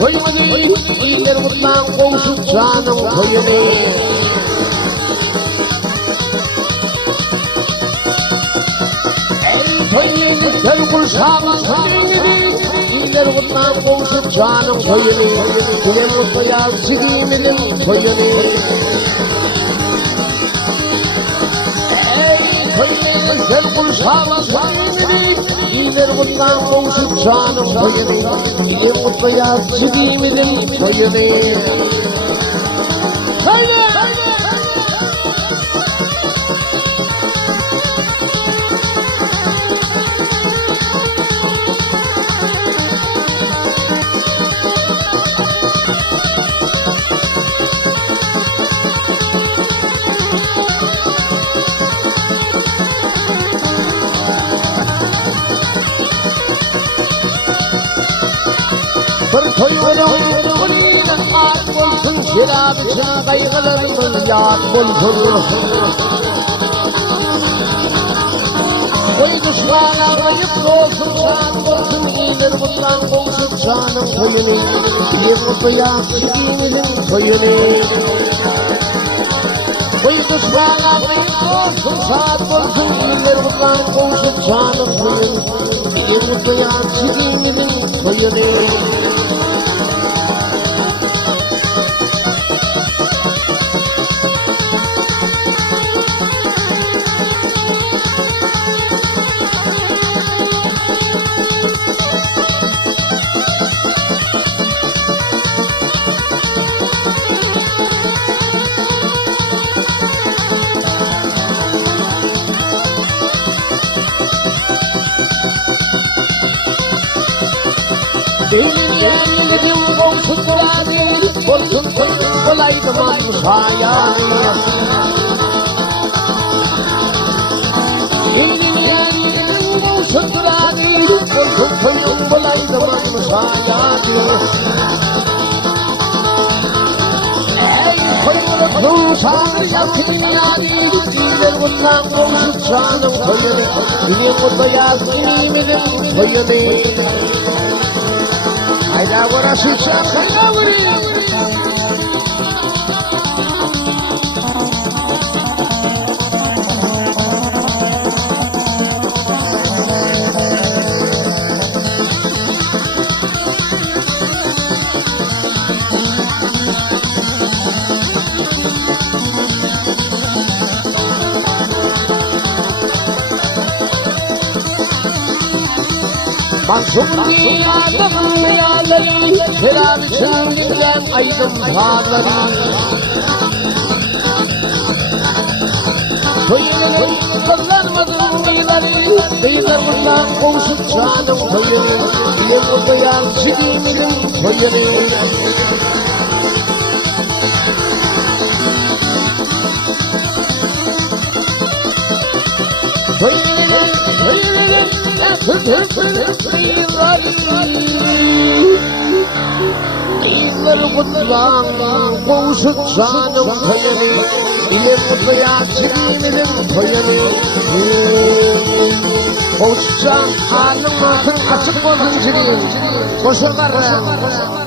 toyunu, iyiler mutlan kovuşup canım toyunu. Ey toyunu, gel kurşağın toyunu, iyiler mutlan kovuşup canım toyunu. Dile mutluya sidiğimizin toyunu. Gel kurşağın toyunu, iyiler mutlan kovuşup canım toyunu. İli mutluya sidiğimizin toyunu. Söyle! Bir toyunun kulina at olsun, şirab için kaygılarımız yad bulsun. Koy düşmana kayıp olsun, şad olsun, iyiler mutlan kovuşup canım toyunu. Bir mutlu yakşıkimizin toyunu. Koy düşmana kayıp olsun, şad olsun, iyiler mutlan kovuşup canım toyunu. Bir mutlu yakşıkimizin toyunu. Benim yeğenlerim olsun duradı, olsun toyun kolaydı manşaya. Benim yeğenlerim olsun duradı, olsun toyun kolaydı manşaya. Ey toyunu kuşağır yakın yani, iyiler bundan olsun canım toyunu. Yine mutlu yazgınımızın toyunu. Hayda burası çam, hayda buraya. Mansur dünyadan melaları, selam için dinlen aydın dağları. Toyunun kazanmadın mıyları, beyler bundan kovuşup canım toyunu. Diye mutlayan sidiğimizin toyunu. İyiler mutlan kovuşup canım toyunu. İle mutluya çiğiminin toyunu. Kovuşacağım halim bakın açık olsun çiğim. Koşularım.